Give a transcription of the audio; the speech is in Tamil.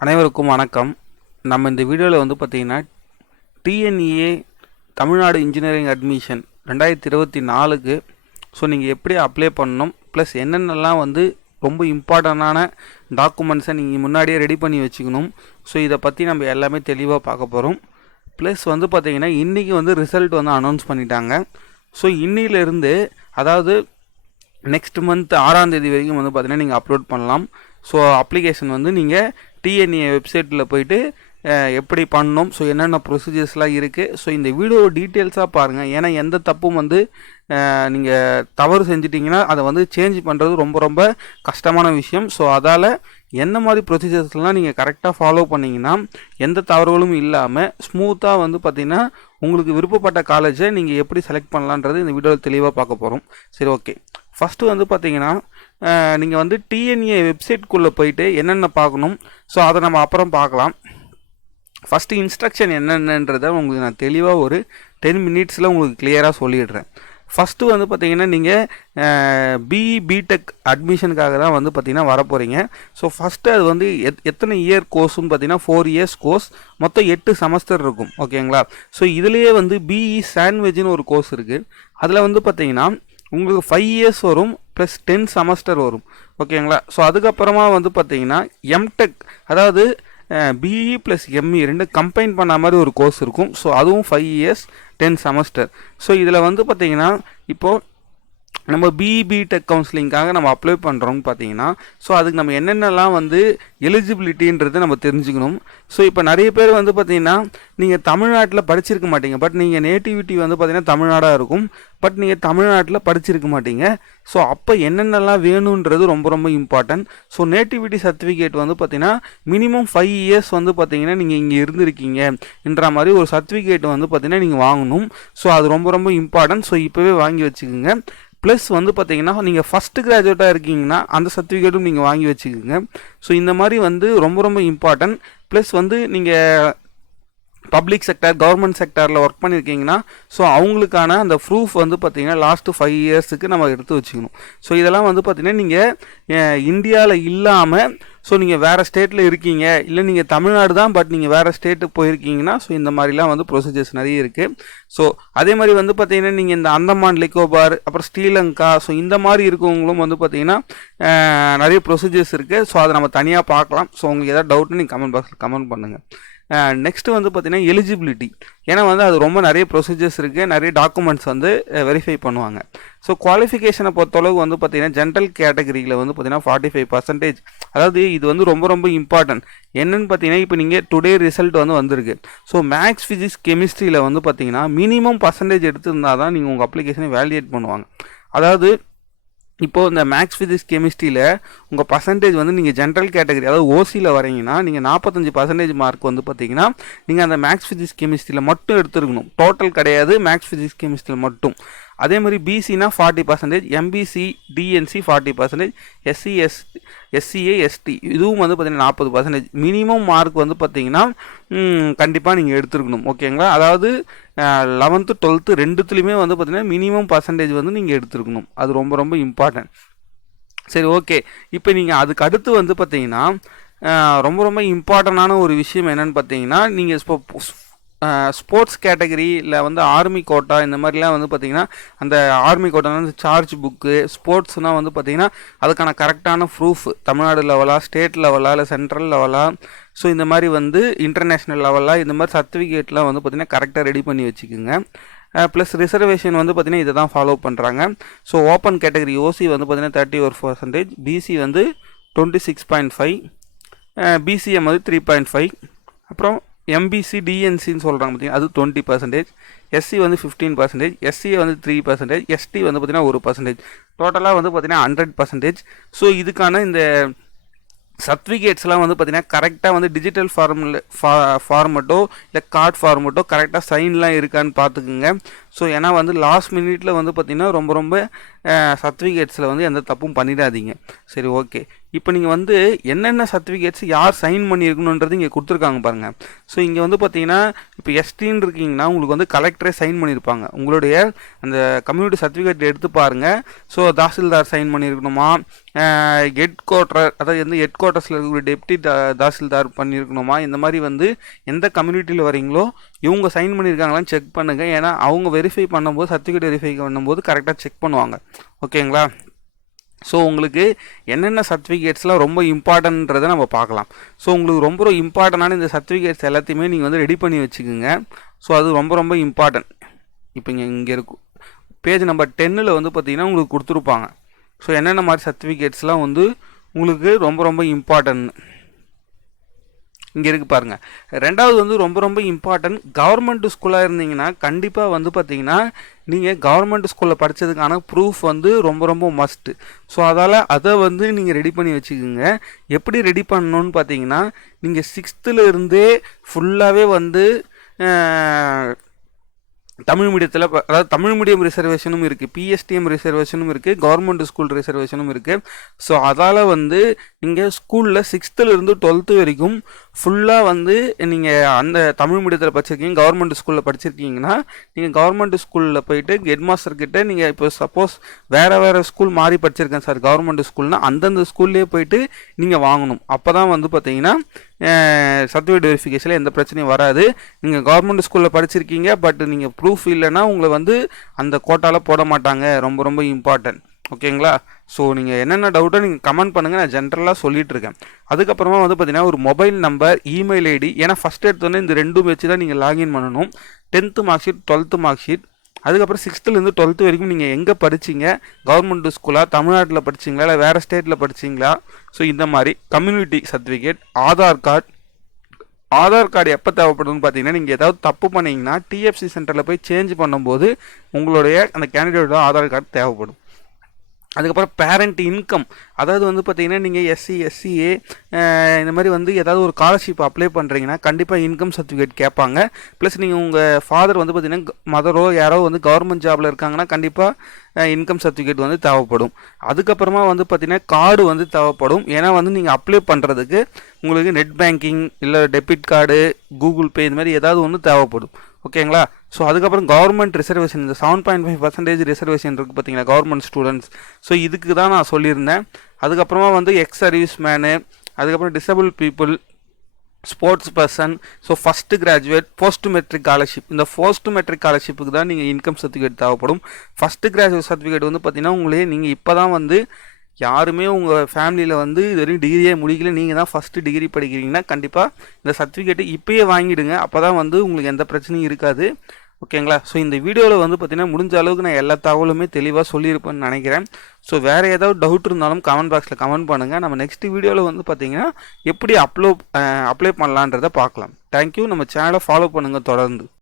அனைவருக்கும் வணக்கம். நம்ம இந்த வீடியோவில் வந்து பார்த்திங்கன்னா டிஎன்இஏ தமிழ்நாடு இன்ஜினியரிங் அட்மிஷன் ரெண்டாயிரத்தி இருபத்தி நாலுக்கு ஸோ நீங்கள் எப்படி அப்ளை பண்ணணும் ப்ளஸ் என்னென்னலாம் வந்து ரொம்ப இம்பார்ட்டண்ட்டான டாக்குமெண்ட்ஸை நீங்கள் முன்னாடியே ரெடி பண்ணி வச்சுக்கணும் ஸோ இதை பற்றி நம்ம எல்லாமே தெளிவாக பார்க்க போகிறோம் ப்ளஸ் வந்து பார்த்திங்கன்னா இன்றைக்கி வந்து ரிசல்ட் வந்து அனௌன்ஸ் பண்ணிட்டாங்க. ஸோ இன்னிலிருந்து அதாவது நெக்ஸ்ட் மந்த் ஆறாம் தேதி வரைக்கும் வந்து பார்த்திங்கன்னா நீங்கள் அப்லோட் பண்ணலாம். ஸோ அப்ளிகேஷன் வந்து நீங்கள் டிஎன்ஏ வெப்சைட்டில் போயிட்டு எப்படி பண்ணணும் ஸோ என்னென்ன ப்ரொசீஜர்ஸ்லாம் இருக்குது ஸோ இந்த வீடியோ டீட்டெயில்ஸாக பாருங்கள் ஏன்னா எந்த தப்பும் வந்து நீங்கள் தவறு செஞ்சிட்டிங்கன்னா அதை வந்து சேஞ்ச் பண்ணுறது ரொம்ப ரொம்ப கஷ்டமான விஷயம். ஸோ அதால் எந்த மாதிரி ப்ரொசீஜர்ஸ்லாம் நீங்கள் கரெக்டாக ஃபாலோ பண்ணீங்கன்னா எந்த தவறுகளும் இல்லாமல் ஸ்மூத்தாக வந்து பார்த்திங்கன்னா உங்களுக்கு விருப்பப்பட்ட காலேஜை நீங்கள் எப்படி செலக்ட் பண்ணலான்றது இந்த வீடியோவில் தெளிவாக பார்க்க போகிறோம் சரி ஓகே ஃபஸ்ட்டு வந்து பார்த்தீங்கன்னா நீங்கள் வந்து டிஎன்ஏ வெப்சைட்குள்ளே போயிட்டு என்னென்ன பார்க்கணும்? ஸோ அதை நம்ம அப்புறம் பார்க்கலாம். ஃபஸ்ட்டு இன்ஸ்ட்ரக்ஷன் என்னென்னன்றதை உங்களுக்கு நான் தெளிவாக ஒரு டென் மினிட்ஸில் உங்களுக்கு கிளியராக சொல்லிடுறேன். ஃபஸ்ட்டு வந்து பார்த்தீங்கன்னா நீங்கள் பிஇ பிடெக் அட்மிஷனுக்காக தான் வந்து பார்த்தீங்கன்னா வரப்போகிறீங்க ஸோ ஃபஸ்ட்டு அது வந்து எத் எத்தனை இயர் கோர்ஸ்னு பார்த்தீங்கன்னா ஃபோர் இயர்ஸ் கோர்ஸ் மொத்தம் எட்டு செமஸ்டர் இருக்கும். ஓகேங்களா ஸோ இதுலேயே வந்து பிஇ சாண்ட்விஜ்னு ஒரு கோர்ஸ் இருக்குது அதில் வந்து பார்த்தீங்கன்னா உங்களுக்கு ஃபைவ் இயர்ஸ் வரும் ப்ளஸ் டென் செமஸ்டர் வரும். ஓகேங்களா ஸோ அதுக்கப்புறமா வந்து பார்த்தீங்கன்னா எம்டெக் அதாவது பிஇ ப்ளஸ் எம்இ ரெண்டு கம்பைன் பண்ண மாதிரி ஒரு கோர்ஸ் இருக்கும். ஸோ அதுவும் five years ten semester so இதில் வந்து பார்த்தீங்கன்னா இப்போது நம்ம பிஇபி டெக் கவுன்சிலிங்காக நம்ம அப்ளை பண்ணுறோம்னு பார்த்தீங்கன்னா ஸோ அதுக்கு நம்ம என்னென்னலாம் வந்து எலிஜிபிலிட்டின்றது நம்ம தெரிஞ்சுக்கணும். ஸோ இப்போ நிறைய பேர் வந்து பார்த்தீங்கன்னா நீங்கள் தமிழ்நாட்டில் படிச்சிருக்க மாட்டீங்க. பட் நீங்கள் நேட்டிவிட்டி வந்து பார்த்தீங்கன்னா தமிழ்நாடாக இருக்கும். பட் நீங்கள் தமிழ்நாட்டில் படிச்சிருக்க மாட்டீங்க. ஸோ அப்போ என்னென்னலாம் வேணுன்றது ரொம்ப ரொம்ப இம்பார்ட்டன்ட் ஸோ நேட்டிவிட்டி சர்டிஃபிகேட் வந்து பார்த்தீங்கன்னா மினிமம் ஃபைவ் இயர்ஸ் வந்து பார்த்தீங்கன்னா நீங்கள் இங்கே இருந்திருக்கீங்க. என்ற மாதிரி ஒரு சர்டிஃபிகேட் வந்து பார்த்தீங்கன்னா நீங்கள் வாங்கணும். ஸோ அது ரொம்ப ரொம்ப இம்பார்ட்டன்ட் ஸோ இப்போவே வாங்கி வச்சுக்கோங்க. ப்ளஸ் வந்து பார்த்தீங்கன்னா நீங்கள் ஃபஸ்ட்டு கிராஜுவேட்டாக இருக்கீங்கன்னா அந்த சர்டிஃபிகேட்டும் நீங்கள் வாங்கி வச்சுக்கோங்க. ஸோ இந்த மாதிரி வந்து ரொம்ப ரொம்ப இம்பார்ட்டன்ட் ப்ளஸ் வந்து நீங்கள் பப்ளிக் செக்டர் கவர்மெண்ட் செக்டரில் ஒர்க் பண்ணியிருக்கீங்கன்னா ஸோ அவங்களுக்கான அந்த ப்ரூஃப் வந்து பார்த்தீங்கன்னா லாஸ்ட்டு ஃபைவ் இயர்ஸுக்கு நம்ம எடுத்து வச்சுக்கணும். ஸோ இதெல்லாம் வந்து பார்த்தீங்கன்னா நீங்கள் இந்தியாவில் இல்லாமல் ஸோ நீங்கள் வேறு ஸ்டேட்டில் இருக்கீங்க இல்லை நீங்கள் தமிழ்நாடு தான் பட் நீங்கள் வேறு ஸ்டேட்டுக்கு போயிருக்கீங்கன்னா ஸோ இந்த மாதிரிலாம் வந்து ப்ரொசீஜர்ஸ் நிறைய இருக்குது ஸோ அதே மாதிரி வந்து பார்த்தீங்கன்னா நீங்கள் இந்த அந்தமான் லிக்கோபார் அப்புறம் ஸ்ரீலங்கா ஸோ இந்த மாதிரி இருக்கவங்களும் வந்து பார்த்தீங்கன்னா நிறைய ப்ரொசீஜர்ஸ் இருக்குது ஸோ அதை நம்ம தனியாக பார்க்கலாம். ஸோ உங்களுக்கு எதாவது டவுட்னு நீங்கள் கமெண்ட் பாக்ஸில் கமெண்ட் பண்ணுங்கள் நெக்ஸ்ட்டு வந்து பார்த்திங்கன்னா எலிஜிபிலிட்டி ஏன்னா வந்து அது ரொம்ப நிறைய ப்ரொசீஜர்ஸ் இருக்குது நிறைய டாக்குமெண்ட்ஸ் வந்து வெரிஃபை பண்ணுவாங்க. ஸோ குவாலிஃபிகேஷனை பொறுத்தளவுக்கு வந்து பார்த்தீங்கன்னா ஜென்ரல் கேட்டகரியில் வந்து பார்த்தீங்கன்னா ஃபார்ட்டி ஃபைவ் பர்சன்டேஜ் அதாவது இது வந்து ரொம்ப ரொம்ப இம்பார்ட்டன்ட் என்னென்னு பார்த்தீங்கன்னா இப்போ நீங்கள் டுடே ரிசல்ட் வந்து வந்திருக்கு. ஸோ மேக்ஸ் ஃபிசிக்ஸ் கெமிஸ்ட்ரியில் வந்து பார்த்தீங்கன்னா மினிமம் பர்சன்டேஜ் எடுத்திருந்தால் தான் நீங்கள் உங்கள் அப்ளிகேஷனை வேலிடேட் பண்ணுவாங்க. அதாவது இப்போது இந்த மேக்ஸ் ஃபிசிக்ஸ் கெமிஸ்ட்ரியில் உங்கள் பர்சன்டேஜ் வந்து நீங்கள் ஜென்ரல் கேட்டகரி அதாவது ஓசியில் வரீங்கன்னா நீங்கள் நாற்பத்தஞ்சு பர்சன்டேஜ் மார்க் வந்து பார்த்தீங்கன்னா நீங்கள் அந்த மேக்ஸ் ஃபிசிக்ஸ் கெமிஸ்ட்ரியில் மட்டும் எடுத்துருக்கணும். டோட்டல் கிடையாது மேக்ஸ் ஃபிசிக்ஸ் கெமிஸ்ட்ரியில் மட்டும். அதே மாதிரி பிசினா forty percentage MBC DNC forty percentage SC S SCA ST இதுவும் வந்து பார்த்தீங்கன்னா நாற்பது பர்சன்டேஜ் மினிமம் மார்க் வந்து பார்த்தீங்கன்னா கண்டிப்பாக நீங்கள் எடுத்துருக்கணும். ஓகேங்களா அதாவது லெவன்த்து டுவெல்த்து ரெண்டுத்துலேயுமே வந்து பார்த்தீங்கன்னா மினிமம் பர்சன்டேஜ் வந்து நீங்கள் எடுத்துருக்கணும். அது ரொம்ப ரொம்ப இம்பார்ட்டன்ட் சரி ஓகே இப்போ நீங்கள் அதுக்கு அடுத்து வந்து பார்த்தீங்கன்னா ரொம்ப ரொம்ப இம்பார்ட்டண்டான ஒரு விஷயம் என்னன்னு பார்த்தீங்கன்னா நீங்கள் இப்போ ஸ்போர்ட்ஸ் கேட்டகரியில் இல்லை வந்து ஆர்மி கோட்டா இந்த மாதிரிலாம் வந்து பார்த்திங்கன்னா அந்த ஆர்மி கோட்டா வந்து சார்ஜ் புக்கு ஸ்போர்ட்ஸ்னால் வந்து பார்த்திங்கன்னா அதுக்கான கரெக்டான ப்ரூஃப் தமிழ்நாடு லெவலாக ஸ்டேட் லெவலாக இல்லை சென்ட்ரல் லெவலாக ஸோ இந்த மாதிரி வந்து இன்டர்நேஷ்னல் லெவலாக இந்த மாதிரி சர்டிஃபிகேட்லாம் வந்து பார்த்திங்கன்னா கரெக்டாக ரெடி பண்ணி வச்சுக்கோங்க. ப்ளஸ் ரிசர்வேஷன் வந்து பார்த்தீங்கன்னா இதை தான் ஃபாலோ பண்ணுறாங்க ஸோ ஓப்பன் கேட்டகரி ஓசி வந்து பார்த்தீங்கன்னா தேர்ட்டி ஒரு பர்சன்டேஜ் பிசி வந்து twenty six point five BCM வந்து த்ரீ பாயிண்ட் ஃபைவ் அப்புறம் எம்பிசி டிஎன்சின்னு சொல்கிறாங்க பார்த்தீங்கன்னா அது டுவெண்ட்டி பர்சன்டேஜ் எஸ்சி வந்து ஃபிஃப்டீன் பர்சன்டேஜ் எஸ்சிஏ வந்து த்ரீ பர்சன்டேஜ் எஸ்டி வந்து பார்த்தீங்கன்னா ஒரு பர்சன்டேஜ் டோட்டலாக வந்து பார்த்தீங்கன்னா ஹண்ட்ரட் பர்சன்டேஜ் ஸோ இதுக்கான இந்த சர்டிஃபிகேட்ஸ்லாம் வந்து பார்த்தீங்கன்னா கரெக்டாக வந்து டிஜிட்டல் ஃபார்மில் ஃபா ஃபார்மெட்டோ இல்லை கார்ட் ஃபார்மெட்டோ கரெக்டாக சைன்லாம் இருக்கான்னு பார்த்துக்குங்க ஸோ ஏன்னா வந்து லாஸ்ட் மினிட்ல வந்து பார்த்திங்கன்னா ரொம்ப ரொம்ப சர்டிஃபிகேட்ஸில் வந்து எந்த தப்பும் பண்ணிடாதீங்க. சரி ஓகே இப்போ நீங்கள் வந்து என்னென்ன சர்டிஃபிகேட்ஸ் யார் சைன் பண்ணியிருக்கணுன்றது இங்கே கொடுத்துருக்காங்க பாருங்கள் ஸோ இங்கே வந்து பார்த்தீங்கன்னா இப்போ எஸ்டின்னு இருக்கீங்கன்னா உங்களுக்கு வந்து கலெக்டரே சைன் பண்ணியிருப்பாங்க. உங்களுடைய அந்த கம்யூனிட்டி சர்டிஃபிகேட் எடுத்து பாருங்கள் ஸோ தாசில்தார் சைன் பண்ணியிருக்கணுமா? ஹெட் குவார்ட்டர் அதாவது எந்த ஹெட் குவார்ட்டர்ஸில் இருக்கக்கூடிய டெப்டி தாசில்தார் பண்ணியிருக்கணுமா? இந்த மாதிரி வந்து எந்த கம்யூனிட்டியில் வரீங்களோ இவங்க சைன் பண்ணியிருக்காங்களான்னு செக் பண்ணுங்கள் ஏன்னா அவங்க வெரிஃபை பண்ணும்போது சர்டிஃபிகேட் வெரிஃபை பண்ணும்போது கரெக்டாக செக் பண்ணுவாங்க. ஓகேங்களா ஸோ உங்களுக்கு என்னென்ன சர்டிஃபிகேட்ஸ்லாம் ரொம்ப இம்பார்ட்டன்றதை நம்ம பார்க்கலாம். ஸோ உங்களுக்கு ரொம்ப ரொம்ப இம்பார்ட்டண்டான இந்த சர்டிஃபிகேட்ஸ் எல்லாத்தையுமே நீங்கள் வந்து ரெடி பண்ணி வச்சுக்கோங்க. ஸோ அது ரொம்ப ரொம்ப இம்பார்ட்டன்ட் இப்போ இங்கே இங்கே இருக்கும் பேஜ் நம்பர் டென்னில் வந்து பார்த்தீங்கன்னா உங்களுக்கு கொடுத்துருப்பாங்க. ஸோ என்னென்ன மாதிரி சர்டிஃபிகேட்ஸ்லாம் வந்து உங்களுக்கு ரொம்ப ரொம்ப இம்பார்ட்டன்ட் இங்கே இருக்குது பாருங்கள் ரெண்டாவது வந்து ரொம்ப ரொம்ப இம்பார்ட்டன்ட் கவர்மெண்ட் ஸ்கூலாக இருந்தீங்கன்னா கண்டிப்பாக வந்து பார்த்தீங்கன்னா நீங்கள் கவர்மெண்ட் ஸ்கூலில் படித்ததுக்கான ப்ரூஃப் வந்து ரொம்ப ரொம்ப மஸ்ட்டு ஸோ அதால் அதை வந்து நீங்கள் ரெடி பண்ணி வச்சுக்கோங்க. எப்படி ரெடி பண்ணணும்னு பார்த்தீங்கன்னா நீங்கள் சிக்ஸ்த்தில் இருந்தே ஃபுல்லாகவே வந்து தமிழ் மீடியத்தில் அதாவது தமிழ் மீடியம் ரிசர்வேஷனும் இருக்குது பிஎஸ்டிஎம் ரிசர்வேஷனும் இருக்குது கவர்மெண்ட் ஸ்கூல் ரிசர்வேஷனும் இருக்குது ஸோ அதால் வந்து நீங்கள் ஸ்கூலில் சிக்ஸ்த்துலேருந்து டுவெல்த்து வரைக்கும் ஃபுல்லாக வந்து நீங்கள் அந்த தமிழ் மீடியத்தில் படிச்சிருக்கீங்க கவர்மெண்ட் ஸ்கூலில் படிச்சிருக்கீங்கன்னா நீங்கள் கவர்மெண்ட் ஸ்கூலில் போயிட்டு ஹெட் மாஸ்டர் கிட்டே நீங்கள் இப்போ சப்போஸ் வேறு வேறு ஸ்கூல் மாறி படிச்சிருக்கேன் சார் கவர்மெண்ட் ஸ்கூல்னால் அந்தந்த ஸ்கூல்லேயே போயிட்டு நீங்கள் வாங்கணும். அப்போ தான் வந்து பார்த்தீங்கன்னா சர்டிஃபிகேட் வெரிஃபிகேஷனில் எந்த பிரச்சனையும் வராது. நீங்கள் கவர்மெண்ட் ஸ்கூலில் படிச்சிருக்கீங்க பட் நீங்கள் ப்ரூஃப் இல்லைன்னா உங்களை வந்து அந்த கோட்டாவில் போட மாட்டாங்க. ரொம்ப ரொம்ப இம்பார்ட்டன்ட் ஓகேங்களா ஸோ நீங்கள் என்னென்ன டவுட்டோ நீங்கள் கமெண்ட் பண்ணுங்கள் நான் ஜென்ரலாக சொல்லிட்டு இருக்கேன் அதுக்கப்புறமா வந்து பார்த்தீங்கன்னா ஒரு மொபைல் நம்பர் இமெயில் ஐடி ஏன்னா ஃபஸ்ட் எடுத்தோடனே இந்த ரெண்டும் வச்சு தான் நீங்கள் லாகின் பண்ணணும். Tenth mark sheet twelfth mark sheet அதுக்கப்புறம் சிக்ஸ்த்துலேருந்து டுவெல்த்து வரைக்கும் நீங்கள் எங்கே படிச்சிங்க? கவர்மெண்ட் ஸ்கூலாக தமிழ்நாட்டில் படிச்சிங்களா? இல்லை வேறு ஸ்டேட்டில் படிச்சிங்களா? ஸோ இந்த மாதிரி community certificate Aadhaar card Aadhaar card எப்போ தேவைப்படுதுன்னு பார்த்தீங்கன்னா நீங்கள் ஏதாவது தப்பு பண்ணிங்கன்னா டிஎஃப்சி சென்டரில் போய் சேஞ்ச் பண்ணும்போது உங்களுடைய அந்த கேண்டிடேட்டோட ஆதார் கார்டு தேவைப்படும். அதுக்கப்புறம் பேரண்ட் இன்கம் அதாவது வந்து பார்த்தீங்கன்னா நீங்கள் எஸ்சி எஸ்சிஏ இந்த மாதிரி வந்து ஏதாவது ஒரு ஸ்காலர்ஷிப் அப்ளை பண்ணுறீங்கன்னா கண்டிப்பாக இன்கம் சர்டிஃபிகேட் கேட்பாங்க. ப்ளஸ் நீங்கள் உங்கள் ஃபாதர் வந்து பார்த்தீங்கன்னா மதரோ யாரோ வந்து கவர்மெண்ட் ஜாபில் இருக்காங்கன்னா கண்டிப்பாக இன்கம் சர்டிஃபிகேட் வந்து தேவைப்படும். அதுக்கப்புறமா வந்து பார்த்தீங்கன்னா கார்டு வந்து தேவைப்படும். ஏன்னா வந்து நீங்கள் அப்ளை பண்ணுறதுக்கு உங்களுக்கு நெட் பேங்கிங் இல்லை டெபிட் கார்டு கூகுள் பே இந்த மாதிரி ஏதாவது ஒன்று தேவைப்படும். ஓகேங்களா? ஸோ அதுக்கப்புறம் கவர்மெண்ட் ரிசர்வேஷன் இந்த seven point five percentage reservation இருக்குது பார்த்தீங்களா கவர்மெண்ட் ஸ்டூடெண்ட்ஸ் ஸோ இதுக்கு தான் நான் சொல்லியிருந்தேன். அதுக்கப்புறமா வந்து எக்ஸ் சர்வீஸ் மேனு அதுக்கப்புறம் disable people sports person so first graduate post matric scholarship இந்த போஸ்ட் மெட்ரிக் ஸ்காலர்ஷிப்புக்கு தான் நீங்கள் இன்கம் சர்டிஃபிகேட் தேவைப்படும். ஃபஸ்ட்டு கிராஜுவேட் சர்டிஃபிகேட் வந்து பார்த்தீங்கன்னா உங்களே நீங்கள் இப்போ தான் வந்து யாருமே உங்கள் ஃபேமிலியில் வந்து இது வரைக்கும் டிகிரியே முடிக்கல. நீங்கள் தான் ஃபஸ்ட்டு டிகிரி படிக்கிறீங்கன்னா கண்டிப்பாக இந்த சர்டிஃபிகேட்டு இப்போயே வாங்கிடுங்க. அப்போ தான் வந்து உங்களுக்கு எந்த பிரச்சனையும் இருக்காது. ஓகேங்களா ஸோ இந்த வீடியோவில் வந்து பார்த்திங்கன்னா முடிஞ்ச அளவுக்கு நான் எல்லா தகவலுமே தெளிவாக சொல்லியிருப்பேன்னு நினைக்கிறேன். ஸோ வேறு ஏதாவது டவுட் இருந்தாலும் கமெண்ட் பாக்ஸில் கமெண்ட் பண்ணுங்கள் நம்ம நெக்ஸ்ட் வீடியோவில் வந்து பார்த்திங்கன்னா எப்படி அப்லோ அப்ளை பண்ணலான்றதை பார்க்கலாம். தேங்க்யூ நம்ம சேனலை ஃபாலோ பண்ணுங்கள் தொடர்ந்து.